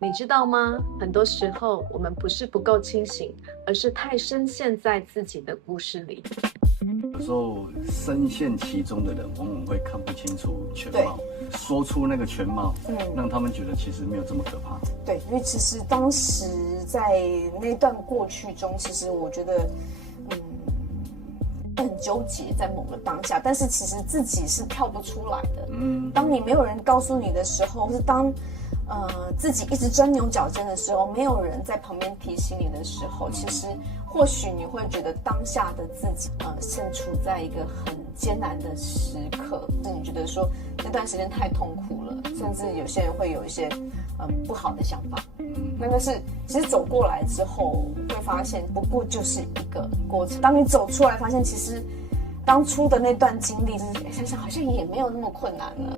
你知道吗？很多时候我们不是不够清醒，而是太深陷在自己的故事里。有时候深陷其中的人，往往会看不清楚全貌，说出那个全貌，让他们觉得其实没有这么可怕。对，因为其实当时在那段过去中，其实我觉得，很纠结在某个当下，但是其实自己是跳不出来的。当你没有人告诉你的时候，或是当自己一直钻牛角尖的时候，没有人在旁边提醒你的时候，其实或许你会觉得当下的自己身处在一个很艰难的时刻，是你觉得说那段时间太痛苦了，甚至有些人会有一些不好的想法。但是其实走过来之后，会发现不过就是一个过程。当你走出来，发现其实当初的那段经历，想想好像也没有那么困难了。